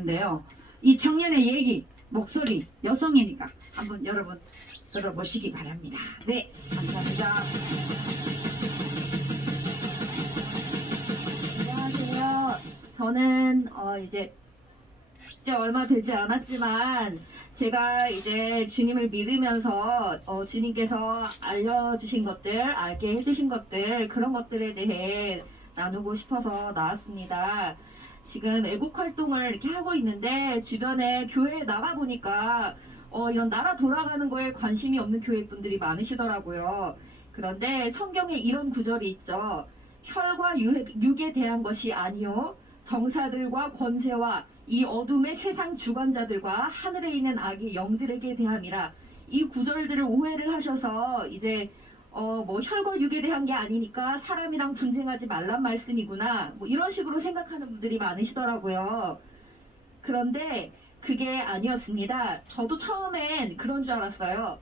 인데요. 이 청년의 얘기, 목소리, 여성이니까 한번 여러분 들어보시기 바랍니다. 네, 감사합니다. 안녕하세요. 저는 어 이제 이제 얼마 되지 않았지만 제가 이제 주님을 믿으면서 어 주님께서 알려주신 것들, 알게 해주신 것들 그런 것들에 대해 나누고 싶어서 나왔습니다. 지금 애국 활동을 이렇게 하고 있는데 주변에 교회에 나가 보니까 어 이런 나라 돌아가는 거에 관심이 없는 교회 분들이 많으시더라고요. 그런데 성경에 이런 구절이 있죠. 혈과 유- 육에 대한 것이 아니요 정사들과 권세와 이 어둠의 세상 주관자들과 하늘에 있는 악의 영들에게 대함이라 이 구절들을 오해를 하셔서 이제 어 뭐 혈과 육에 대한 게 아니니까 사람이랑 분쟁하지 말란 말씀이구나 뭐 이런 식으로 생각하는 분들이 많으시더라고요. 그런데 그게 아니었습니다. 저도 처음엔 그런 줄 알았어요.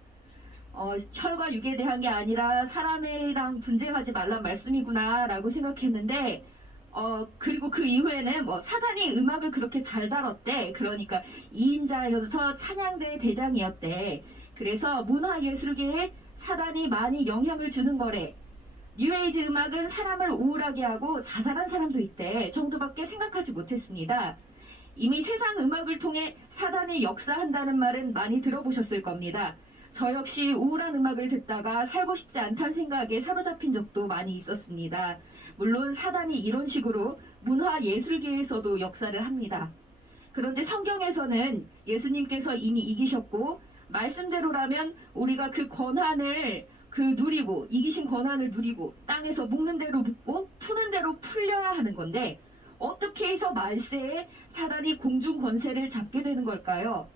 어, 혈과 육에 대한 게 아니라 사람이랑 분쟁하지 말란 말씀이구나라고 생각했는데 어 그리고 그 이후에는 뭐 사단이 음악을 그렇게 잘 다뤘대 그러니까 2인자여서 찬양대 대장이었대 그래서 문화예술계에 사단이 많이 영향을 주는 거래 뉴에이지 음악은 사람을 우울하게 하고 자살한 사람도 있대 정도밖에 생각하지 못했습니다 이미 세상 음악을 통해 사단이 역사한다는 말은 많이 들어보셨을 겁니다 저 역시 우울한 음악을 듣다가 살고 싶지 않다는 생각에 사로잡힌 적도 많이 있었습니다. 물론 사단이 이런 식으로 문화 예술계에서도 역사를 합니다. 그런데 성경에서는 예수님께서 이미 이기셨고 말씀대로라면 우리가 그 권한을 그 누리고 이기신 권한을 누리고 땅에서 묶는 대로 묶고 푸는 대로 풀려야 하는 건데 어떻게 해서 말세에 사단이 공중 권세를 잡게 되는 걸까요?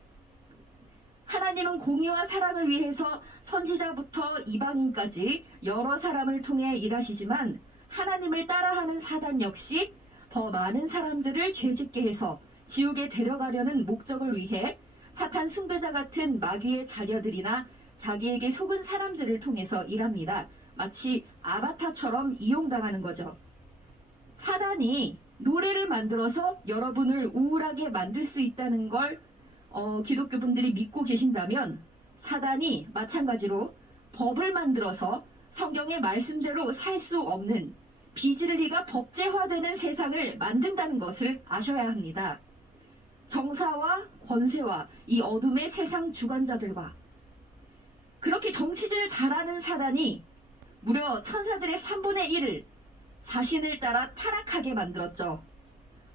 하나님은 공의와 사랑을 위해서 선지자부터 이방인까지 여러 사람을 통해 일하시지만 하나님을 따라하는 사단 역시 더 많은 사람들을 죄짓게 해서 지옥에 데려가려는 목적을 위해 사탄 승배자 같은 마귀의 자녀들이나 자기에게 속은 사람들을 통해서 일합니다. 마치 아바타처럼 이용당하는 거죠. 사단이 노래를 만들어서 여러분을 우울하게 만들 수 있다는 걸 어, 기독교 분들이 믿고 계신다면 사단이 마찬가지로 법을 만들어서 성경의 말씀대로 살 수 없는 비진리가 법제화되는 세상을 만든다는 것을 아셔야 합니다. 정사와 권세와 이 어둠의 세상 주관자들과 그렇게 정치질을 잘하는 사단이 무려 천사들의 3분의 1을 자신을 따라 타락하게 만들었죠.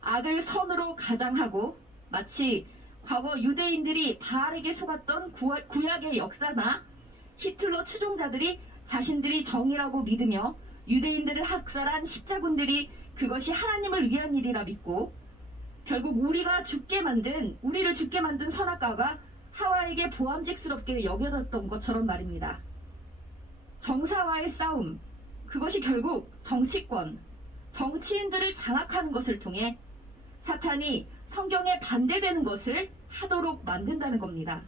악을 선으로 가장하고 마치 과거 유대인들이 바알에게 속았던 구약의 역사나 히틀러 추종자들이 자신들이 정의라고 믿으며 유대인들을 학살한 십자군들이 그것이 하나님을 위한 일이라 믿고 결국 우리가 죽게 만든 우리를 죽게 만든 선악과가 하와에게 보암직스럽게 여겨졌던 것처럼 말입니다. 정사와의 싸움 그것이 결국 정치권 정치인들을 장악하는 것을 통해 사탄이 성경에 반대되는 것을 하도록 만든다는 겁니다.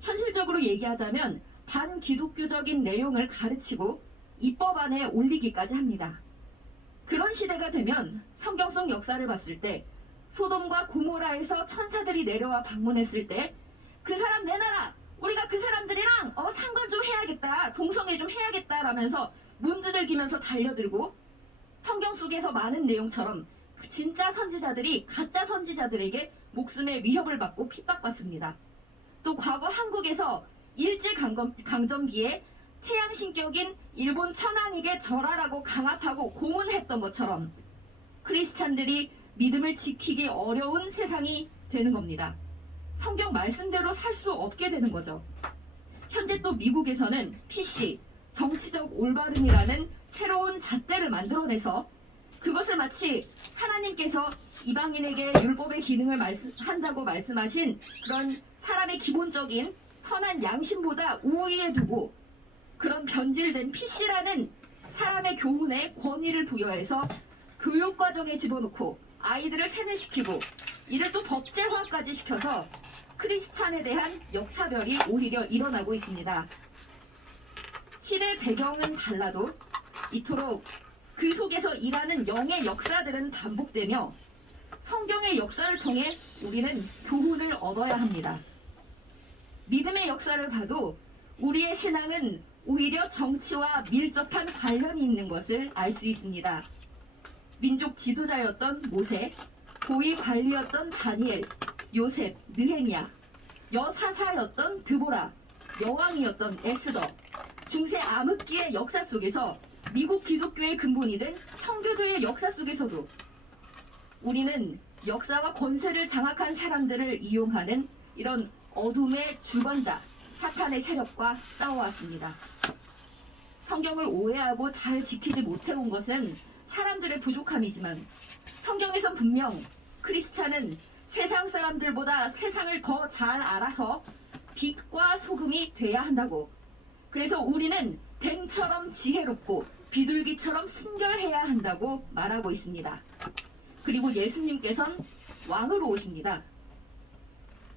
현실적으로 얘기하자면 반기독교적인 내용을 가르치고 입법 안에 올리기까지 합니다. 그런 시대가 되면 성경 속 역사를 봤을 때 소돔과 고모라에서 천사들이 내려와 방문했을 때 그 사람 내놔라! 우리가 그 사람들이랑 어, 상관 좀 해야겠다. 동성애 좀 해야겠다라면서 문 두들기면서 달려들고 성경 속에서 많은 내용처럼 진짜 선지자들이 가짜 선지자들에게 목숨의 위협을 받고 핍박받습니다. 또 과거 한국에서 일제 강점, 강점기에 태양 신격인 일본 천황에게 절하라고 강압하고 고문했던 것처럼 크리스찬들이 믿음을 지키기 어려운 세상이 되는 겁니다. 성경 말씀대로 살 수 없게 되는 거죠. 현재 또 미국에서는 PC, 정치적 올바름이라는 새로운 잣대를 만들어내서 그것을 마치 하나님께서 이방인에게 율법의 기능을 한다고 말씀하신 그런 사람의 기본적인 선한 양심보다 우위에 두고 그런 변질된 PC라는 사람의 교훈에 권위를 부여해서 교육 과정에 집어넣고 아이들을 세뇌시키고 이를 또 법제화까지 시켜서 크리스찬에 대한 역차별이 오히려 일어나고 있습니다. 시대 배경은 달라도 이토록 그 속에서 일하는 영의 역사들은 반복되며 성경의 역사를 통해 우리는 교훈을 얻어야 합니다. 믿음의 역사를 봐도 우리의 신앙은 오히려 정치와 밀접한 관련이 있는 것을 알 수 있습니다. 민족 지도자였던 모세, 고위 관리였던 다니엘, 요셉, 느헤미야, 여사사였던 드보라, 여왕이었던 에스더, 중세 암흑기의 역사 속에서 미국 기독교의 근본이 된 청교도의 역사 속에서도 우리는 역사와 권세를 장악한 사람들을 이용하는 이런 어둠의 주관자, 사탄의 세력과 싸워왔습니다. 성경을 오해하고 잘 지키지 못해온 것은 사람들의 부족함이지만 성경에선 분명 크리스찬은 세상 사람들보다 세상을 더 잘 알아서 빛과 소금이 돼야 한다고. 그래서 우리는 뱀처럼 지혜롭고 비둘기처럼 순결해야 한다고 말하고 있습니다. 그리고 예수님께선 왕으로 오십니다.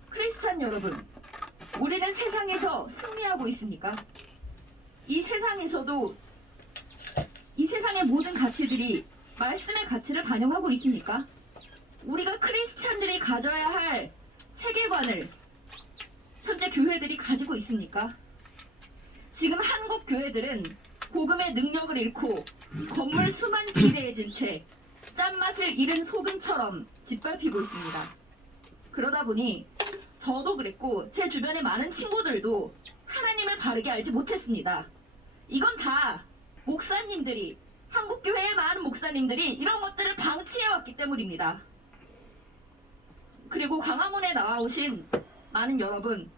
크리스찬 여러분, 우리는 세상에서 승리하고 있습니까? 이 세상에서도 이 세상의 모든 가치들이 말씀의 가치를 반영하고 있습니까? 우리가 크리스찬들이 가져야 할 세계관을 현재 교회들이 가지고 있습니까? 지금 한국 교회들은 복음의 능력을 잃고 건물 수만 비례해진 채 짠맛을 잃은 소금처럼 짓밟히고 있습니다. 그러다 보니 저도 그랬고 제 주변의 많은 친구들도 하나님을 바르게 알지 못했습니다. 이건 다 목사님들이 한국 교회의 많은 목사님들이 이런 것들을 방치해 왔기 때문입니다. 그리고 광화문에 나와오신 많은 여러분,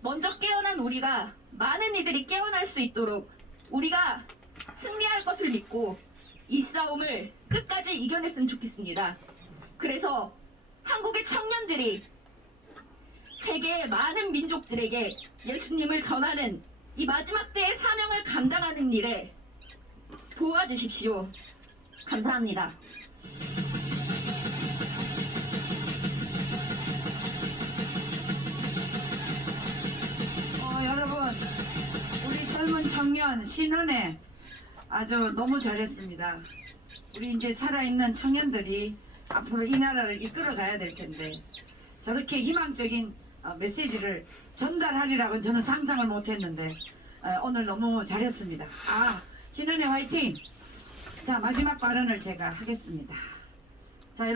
먼저 깨어난 우리가 많은 이들이 깨어날 수 있도록 우리가 승리할 것을 믿고 이 싸움을 끝까지 이겨냈으면 좋겠습니다. 그래서 한국의 청년들이 세계의 많은 민족들에게 예수님을 전하는 이 마지막 때의 사명을 감당하는 일에 도와주십시오. 감사합니다. 어, 여러분, 우리 젊은 청년 신은혜 아주 너무 잘했습니다. 우리 이제 살아있는 청년들이 앞으로 이 나라를 이끌어가야 될 텐데 저렇게 희망적인 어, 메시지를 전달하리라고는 저는 상상을 못했는데 어, 오늘 너무 잘했습니다. 아, 신은혜 화이팅! 자 마지막 발언을 제가 하겠습니다.